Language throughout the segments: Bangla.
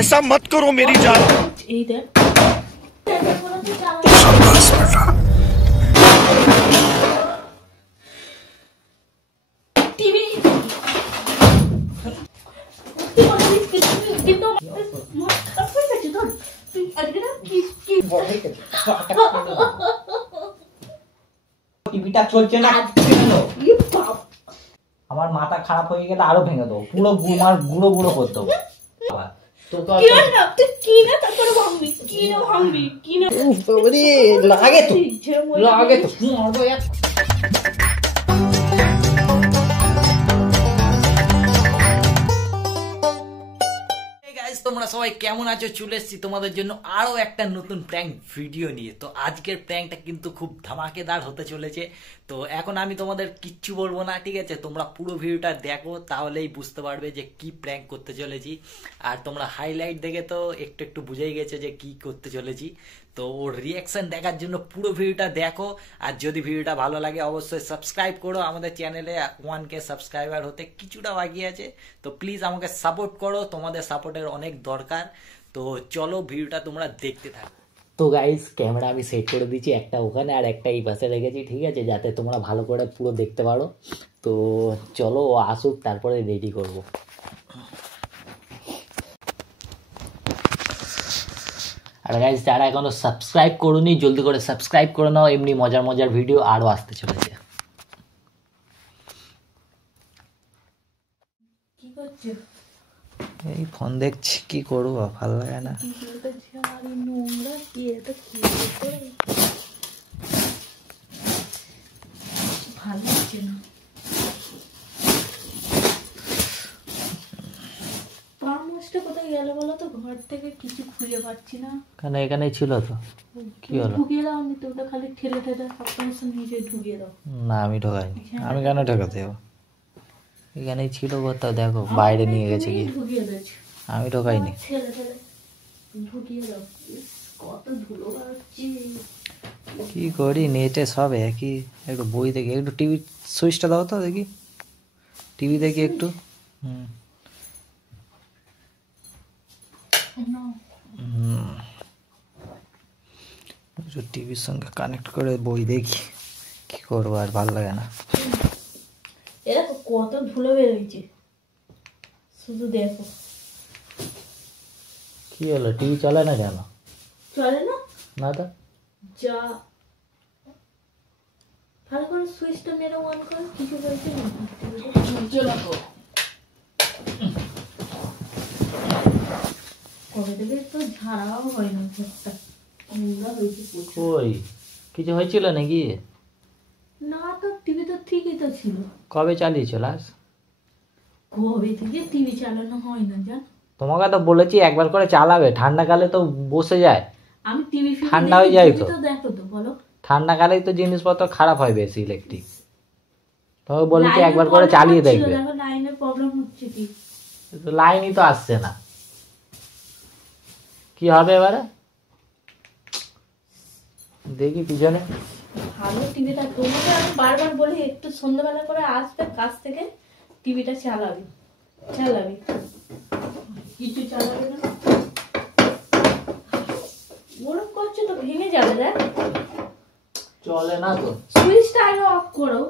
ऐसा मत करो मेरी जान। টিভিটা চলছে না আমার মাথা খারাপ হয়ে গেলে আরো ভেঙে দেবো পুরো গুঁড়ো গুঁড়ো করতে হবে লাগে তো তোমরা সবাই কেমন আছো? চলে এসেছি তোমাদের জন্য আরো একটা নতুন প্র্যাঙ্ক ভিডিও নিয়ে। তো আজকের প্র্যাঙ্কটা কিন্তু খুব ধামাকেদার হতে চলেছে। তো এখন আমি তোমাদের কিচ্ছু বলবো না, ঠিক আছে? তোমরা পুরো ভিডিওটা দেখো, তাহলেই বুঝতে পারবে যে কি প্র্যাঙ্ক করতে চলেছি। আর তোমরা হাইলাইট দেখে তো একটু বুঝেই গেছো যে কি করতে চলেছি। তো ওর রিয়াকশন দেখার জন্য পুরো ভিডিওটা দেখো। আর যদি ভিডিওটা ভালো লাগে অবশ্যই সাবস্ক্রাইব করো। আমাদের চ্যানেলে 1K সাবস্ক্রাইবার হতে কিছুটা বাকি আছে, তো প্লিজ আমাকে সাপোর্ট করো, তোমাদের সাপোর্টের অনেক দরকার। তো চলো ভিডিওটা তোমরা দেখতে থাকো। তো গাইস, ক্যামেরা আমি সেট করে দিয়েছি, একটা ওখানে আর একটা এই পাশে রেখেছি, ঠিক আছে, যাতে তোমরা ভালো করে পুরো দেখতে পারো। তো চলো ও আসুক, তারপরে রেডি করবো। আর গাইস, যারা এখনো সাবস্ক্রাইব করোনি জলদি করে সাবস্ক্রাইব করে নাও, এমনি মজার মজার ভিডিও আরো আসতে চলেছে। কি করছো? এই ফোন দেখছি, কি করবো, ভালো লাগে না। ভালো লাগছে না। কোথায় গেল বলো তো? ঘর থেকে কিছু খুঁজে পাচ্ছি না। কেন? এখানেই ছিল তো, কি হলো? ঢুকিয়ে দাও, আমি তো ওটা খালি ঠেলে ঠেলে সবসময় নিজে ঢুকিয়ে দাও। না, আমি ঢোকাইনি। আমি কেন ঢোকাতে যাবো? এখানেই ছিল কোথাও, দেখো বাইরে নিয়ে গেছে কি। ঢুকিয়ে দিয়েছি আমি ঢোকাইনি। ঠেলে ঠেলে ঢুকিয়ে দাও। কত ধুলো বাড়ছে। কি করি, নেটে সব একই। একটু বই দেখি, একটু টিভি সুইচটা দাও তো দেখি, টিভি দেখি একটু। টিভির সঙ্গে কানেক্ট করে বই দেখি, কি করবো, আর ভালো লাগে না। এরকম কত ধুলো বেরোইছে, শুধু দেখো। কি হলো, টিভি চলে না কেন? চলে না? না তো, যা ভালো করে সুইচটা মেরে অন করো। কিছু বলছে না, কবে থেকে তো ঝাড়াও হয় না, ঘরটা নোংরা হয়েছে। কই কিছু হয়েছিল নাকি? না তো, টিভি তো ঠিকই তো ছিল। কবে চালিয়েছো লাস্ট? কবে থেকে টিভি চালানো হয় না জান। তোমাকে তো বলেছি একবার করে চালাবে, ঠান্ডাকালে তো বসে যায়। আমি টিভি ঠান্ডা হয়ে যায় তো। দেখো তো, বলো। ঠান্ডাকালেই তো জিনিসপত্র খারাপ হয় বেশি, ইলেকট্রিক। তোমাকে বলেছি একবার করে চালিয়ে দেখবে। দেখো লাইনের প্রবলেম হচ্ছে কি। লাইনই তো আসছে না, কি হবে এবারে? দেখি পিছনে। ভালো টিভিটা তোমাকে আমি বারবার বলি, একটু সন্ধ্যাবেলা করে আসবে কাজ থেকে, টিভিটা চালাবি কিছু চালাবে না। ওরকম করছো তো ভেঙে যাবে। দেখ চলে না তো, সুইচটা আগে অফ করো।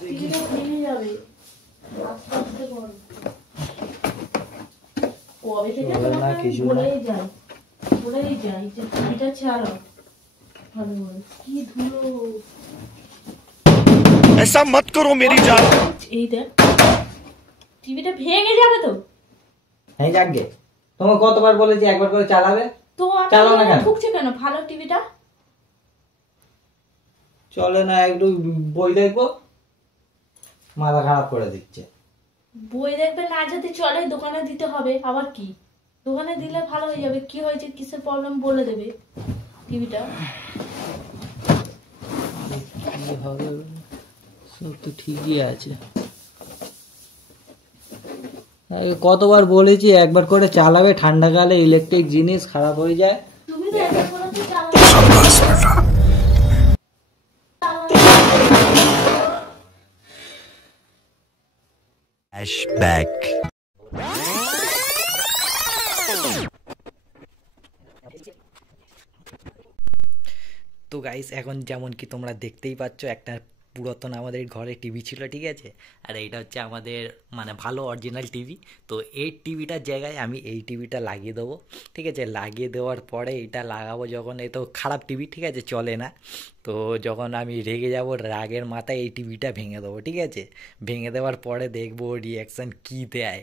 টিভিটা ভেঙে যাবে, আস্তে আস্তে করো। কবে থেকে বলেই যাই যে টিভিটা চালাও ভালো করে। কি ধুলো, ऐसा मत करो मेरी जान। এই দেখ টিভিটা ভেঙে যাবে তো। হ্যাঁ যাকগে, তোমাকে কতবার বলেছি একবার করে চালাবে, তো চালাও না কেন? ঠুকছে কেন? ভালো টিভিটা চলে না, একটু বই দেখবো, মাথা খারাপ করে দিচ্ছে। বই দেখবে না, যদি চলে দোকানে দিতে হবে। আবার কি, দোকানে দিলে ভালো হয়ে যাবে। কি হয়েছে, কিসের প্রবলেম বলে দেবে টিভিটা। কি হবে, সব তো ঠিকই আছে। কতবার বলেছি একবার করে চালাবে, ঠান্ডাকালে ইলেকট্রিক জিনিস খারাপ হয়ে যায়। তুমি তো একবার করে চালাও। Flashback. তো গাইস এখন যেমন কি তোমরা দেখতেই পাচ্ছ একটা পুরাতন আমাদের ঘরে টিভি ছিল, ঠিক আছে। আর এইটা হচ্ছে আমাদের মানে ভালো অরিজিনাল টিভি। তো এই টিভিটার জায়গায় আমি এই টিভিটা লাগিয়ে দেবো, ঠিক আছে। লাগিয়ে দেওয়ার পরে এটা লাগাবো যখন, এই তো খারাপ টিভি, ঠিক আছে, চলে না। তো যখন আমি রেগে যাব, রাগের মাথায় এই টিভিটা ভেঙে দেবো, ঠিক আছে। ভেঙে দেওয়ার পরে দেখবো রিয়াকশান কী দেয়।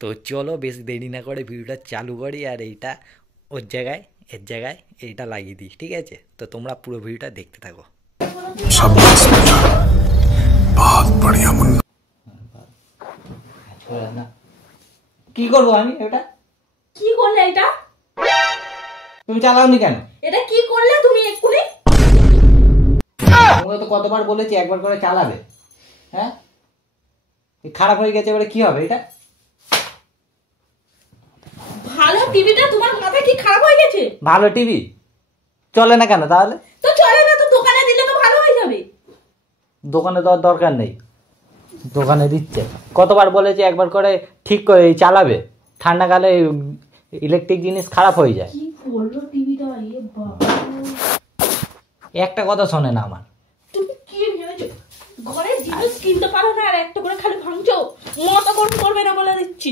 তো চলো বেশি দেরি না করে ভিডিওটা চালু করি আর এইটা ওর জায়গায় এর জায়গায় এইটা লাগিয়ে দিই, ঠিক আছে। তো তোমরা পুরো ভিডিওটা দেখতে থাকো। शाबाश बेटा, बहुत बढ़िया मुन्ना। কি করবো আমি এটা? কি করলে এটা? তুমি চালাওনি কেন? এটা কি করলে তুমি এক্ষুনি? তোমাকে তো কতবার বলেছি একবার করে চালাবে। হ্যাঁ, এই খারাপ হয়ে গেছে, এবারে কি হবে এটা? ভালো টিভিটা তোমার মাথা কি খারাপ হয়ে গেছে? ভালো টিভি চলে না কেন তাহলে? তো চলে না তো দোকানে দিলে তো ভালো হয়ে যাবে। দোকানে দেওয়ার দরকার নেই, দোকানে দিচ্ছে। কতবার বলেছি একবার করে ঠিক করে চালাবে। ঠান্ডাকালে ইলেকট্রিক জিনিস খারাপ হয়ে যায়। কি বললো টিভিটা? এ বাবা, একটা কথা শোনে না আমার। তুমি কি ভেবেছো ঘরের জিনিস কিনতে পারো না আর একটা করে খালি ভাঙছো? মাথা গরম করবে না বলে দিচ্ছি।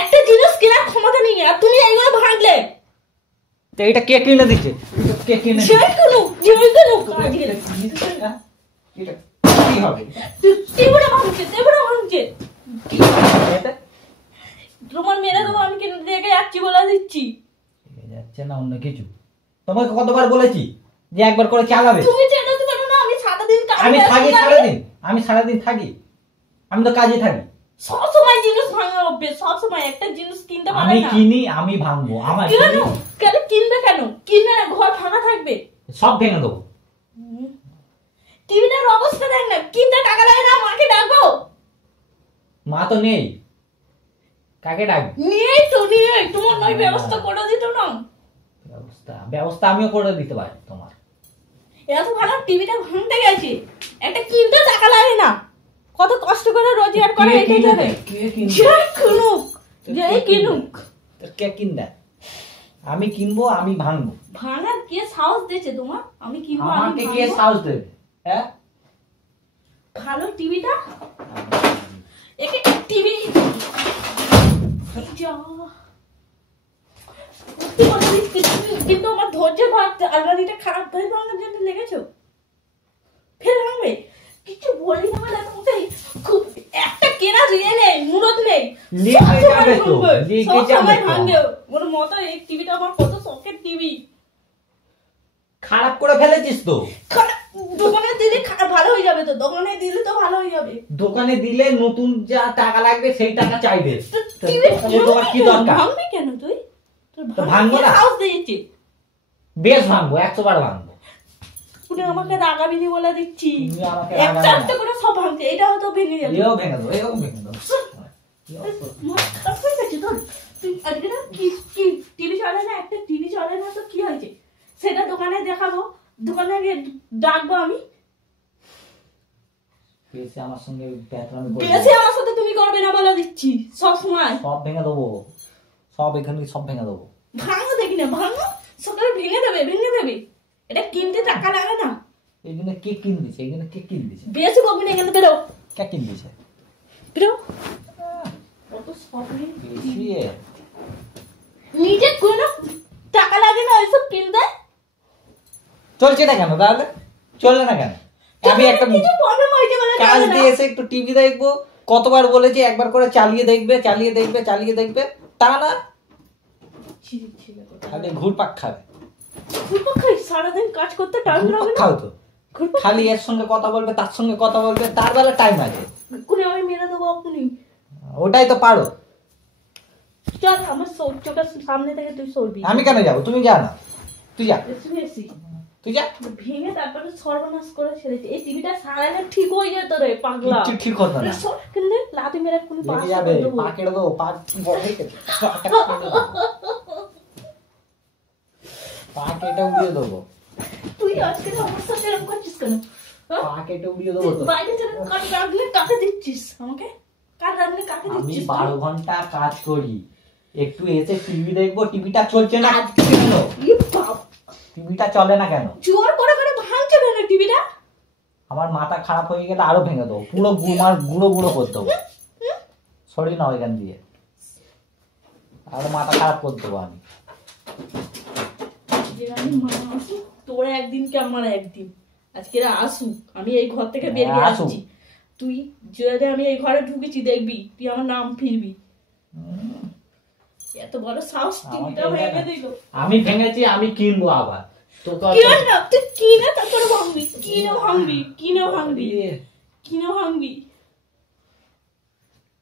একটা জিনিস কেনার ক্ষমতা নেই আর তুমি এইগুলো ভাঙলে। তো এটা কে কিনে দিচ্ছে? কে কিনে দিচ্ছে? জয় কোনো জয় কোনো কাজে হ্যাঁ? এটা কি হবে? টিভিটা ভাঙছে, টিভিটা ভাঙছে। এটা তোমার মেরে দেবো, আমি কিনে রেখে যাচ্ছি বলে দিচ্ছি। যাচ্ছে না অন্য কিছু। তোমাকে কতবার বলেছি যে একবার করে চালাবে। তুমি চালাতে পারো না, আমি সারাদিন কাজে আমি থাকি থাকি। সারাদিন, আমি সারাদিন থাকি, আমি তো কাজে থাকি। সব সময় জিনিস ভাঙা হবে, সব সময় একটা জিনিস কিনতে পারে আমি না। কিনি, আমি ভাঙবো। আমার কেন কেন কিনবে? কেন কিনবে না? ঘর ভাঙা থাকবে। সব ভেঙে দেবো। টিভিটার অবস্থা দেখ না, কিনতে টাকা লাগে না। মাকে ডাকবো? মা তো নেই, কাকে ডাকবো? নিয়ে তো নিয়ে তোমার নয় ব্যবস্থা করে দিত না। ব্যবস্থা আমিও করে দিতে পারি তোমার। এত ভালো টিভিটা ভাঙতে গেছে, একটা কিনতে টাকা লাগে না। কত কষ্ট করে রোজগার করে কে এটা যাবে। কিনবে? কে কিনবে? যে কিনুক, যে কিনুক। তো কে কিনবে? আমি কিনবো, আমি ভাঙবো। ভাঙার কে সাহস দিয়েছে তোমার? আমি কিনবো, আমি আমাকে কে ভাঙবো। সাহস দেবে? হ্যাঁ, ভালো টিভিটা একে টিভি কিন্তু আমার ধৈর্য ভাবতে আলমারিটা খারাপ হয়ে ভাঙার জন্য লেগেছো। ফের ভাঙবে কিছু বলি না বলে তোমাকে খুব একটা কেনা রিয়ে নেই, মুরত নেই। লেগে যাবে তো, লেগে যাবে তো। ভাঙবে ওর মতো। এই টিভিটা আমার কত শখের টিভি। খারাপ করে ফেলেছিস তো। দোকানে দিলে ভালো হয়ে যাবে তো, দোকানে দিলে তো ভালো হয়ে যাবে। দোকানে দিলে নতুন যা টাকা লাগবে সেই টাকা চাইবে। তো টিভি তোমার কি দরকার? ভাঙবি কেন তুই? তোর তো ভাঙবো না? সাহস দিয়েছি। বেশ ভাঙবো, 100 বার ভাঙবো। তুই আমাকে রাগাবি নি বলে দিচ্ছি। তুমি আমাকে একটা রাগাবে একটা না। করে সব ভাঙছে, এটাও তো ভেঙে যাবে। এও ভেঙে দেবো, এও ভেঙে দেবো। মাথা খারাপ হয়ে গেছে তোর? তুই আজকে না কি কি টিভি চলে না, একটা টিভি চলে না তো কি হয়েছে? সেটা দোকানে দেখাবো, দোকানে গিয়ে ডাকবো আমি। বেশি আমার সঙ্গে ব্যাটরামি করবে বেশি না। আমার সাথে তুমি করবে না বলে দিচ্ছি সব সময়। সব ভেঙে দেবো, সব এখানে সব ভেঙে দেবো। ভাঙো দেখি না, ভাঙো সকালে ভেঙে দেবে, ভেঙে দেবে। এটা কিনতে টাকা লাগে না। এই জন্য কে কিন দিছে? এই জন্য কে কিন দিছে? বেশি বকবি না, এখান থেকে বেরো, কে কিন দিছে? বেরো। কত সব নেই। বেশি নিজে কোনো টাকা লাগে না ওইসব কিনতে। চলছে না কেন তাহলে? চলে না কেন? আমি একটা কিছু প্রবলেম হয়েছে বলে কাজ চলে না। দিয়ে এসে একটু টিভি দেখবো। কতবার বলেছি একবার করে চালিয়ে দেখবে, চালিয়ে দেখবে, চালিয়ে দেখবে। তা না, ছিড়ি ছিড়ি কথা। খালি ঘুরপাক খাবে। ঘুরপাক খাই, সারাদিন কাজ করতে টাইম ঘুরপাক লাগে না। খাও তো। ঘুরপাক খালি এর সঙ্গে কথা বলবে, তার সঙ্গে কথা বলবে, তার বেলা টাইম আছে। কোনে আমি মেরে দেবো আপনি। ওটাই তো পারো। চল আমার চোখের সামনে থেকে তুই সরবি। আমি কেন যাবো? তুমি যা না, তুই যা, বেশি বেশি তুই যা। ভেঙে তারপরে সর্বনাশ করে ছেড়েছে। এই টিভিটা সারালে ঠিক হয়ে যেত রে পাগলা। কিচ্ছু ঠিক হতো না। কিন্তু লাথি মেরে কোন লেগে পাশ যাবে, করে দেবো। পা কেটে দেবো, পা বড় হয়ে গেছে। পা কেটে উড়িয়ে দেবো। তুই আজকে আমার সাথে এরকম করছিস কেন? পা কেটে উড়িয়ে দেবো তো। বাইরে থেকে কাজ রাখলে কাকে দিচ্ছিস আমাকে? কাজ রাখলে কাকে আমি দিচ্ছিস? 12 ঘন্টা কাজ করি, একটু এসে টিভি দেখবো, টিভিটা চলছে না কেন? টিভিটা চলে না কেন? জোর করে করে ভাঙছে কেন টিভিটা? আমার মাথা খারাপ হয়ে গেলে আরো ভেঙে দেবো, পুরো গুমার গুঁড়ো গুঁড়ো করে দেবো। সরি না ওইখান দিয়ে আরো মাথা খারাপ করে দেবো আমি। তোর একদিন কে আমার একদিন, আজকে আসুক, আমি এই ঘর থেকে বেরিয়ে আসুক। আসছি। তুই যদি আমি এই ঘরে ঢুকেছি দেখবি, তুই আমার নাম ফিরবি। এত বড় সাহস, টিভিটা ভেঙে দিল। আমি ভেঙেছি, আমি কিনবো আবার। তোকে কিনে না, তুই কিনে তারপরে ভাঙবি, কিনে ভাঙবি, কিনে ভাঙবি, কিনে ভাঙবি।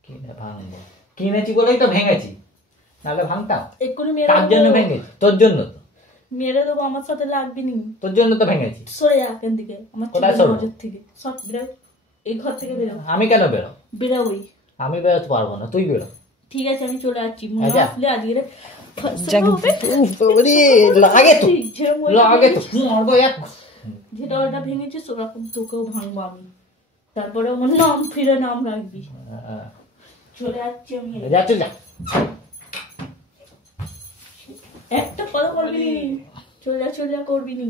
কিনে ভাঙবো, কিনেছি বলেই তো ভেঙেছি, নাহলে ভাঙতাম? এক্ষুনি মেরে কার জন্য দেবো। ভেঙেছি? তোর জন্য তো। মেরে দেবো, আমার সাথে লাগবি নি। তোর জন্য তো ভেঙেছি। সরে যা এখান থেকে, আমার কোথায় চুলের সরবো? নজর থেকে সব বেরো, এই ঘর থেকে বেরো। আমি কেন বেরো? বেরোবই। আমি বেরোতে পারবো না, তুই বেরো। ঠিক আছে, আমি চলে যাচ্ছি। মনে আচ্ছা। আসলে আজকে লাগে তো, লাগে তো, মারবো এক। যেটা ওটা ভেঙেছিস ওরকম তোকেও ভাঙবো আমি, তারপরে আমার নাম ফিরে নাম রাখবি। চলে যাচ্ছি আমি। যা চল যা। একটা কথা করবি নি, চলে যা করবি নি।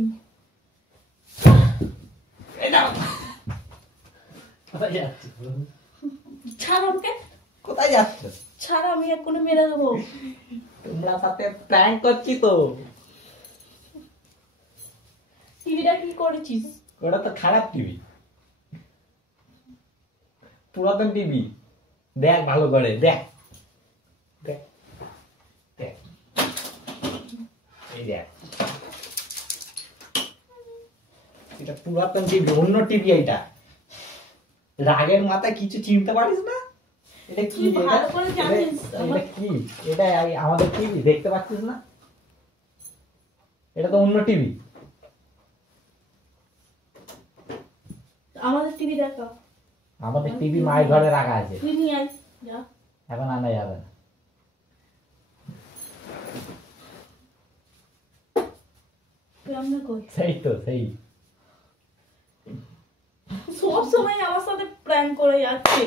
কোথায় যাচ্ছ? ছাড় আমাকে, কোথায় যাচ্ছ? ছাড়, আমি এক্ষুনি মেরে দেবো। তোমরা সাথে প্র্যাঙ্ক করছি তো। টিভিটা কি করেছিস? ওটা তো খারাপ টিভি, পুরাতন টিভি। দেখ ভালো করে, দেখ দেখ দেখ, এই দেখ, এটা পুরাতন টিভি, অন্য টিভি। এইটা রাগের মাথায় কিছু চিনতে পারিস না? এটা কি? তুই ভালো করে জানিস এটা কি? এটা আমাদের টিভি, দেখতে পাচ্ছিস না? এটা তো অন্য টিভি। আমাদের টিভি দেখা। আমাদের টিভি মায়ের ঘরে রাখা আছে, তুই নিয়ে আয়, যা। এখন আনা যাবে না। তুই আমরা কই? সেই তো, সেই সব সময় আমার সাথে প্র্যাঙ্ক করে যাচ্ছে।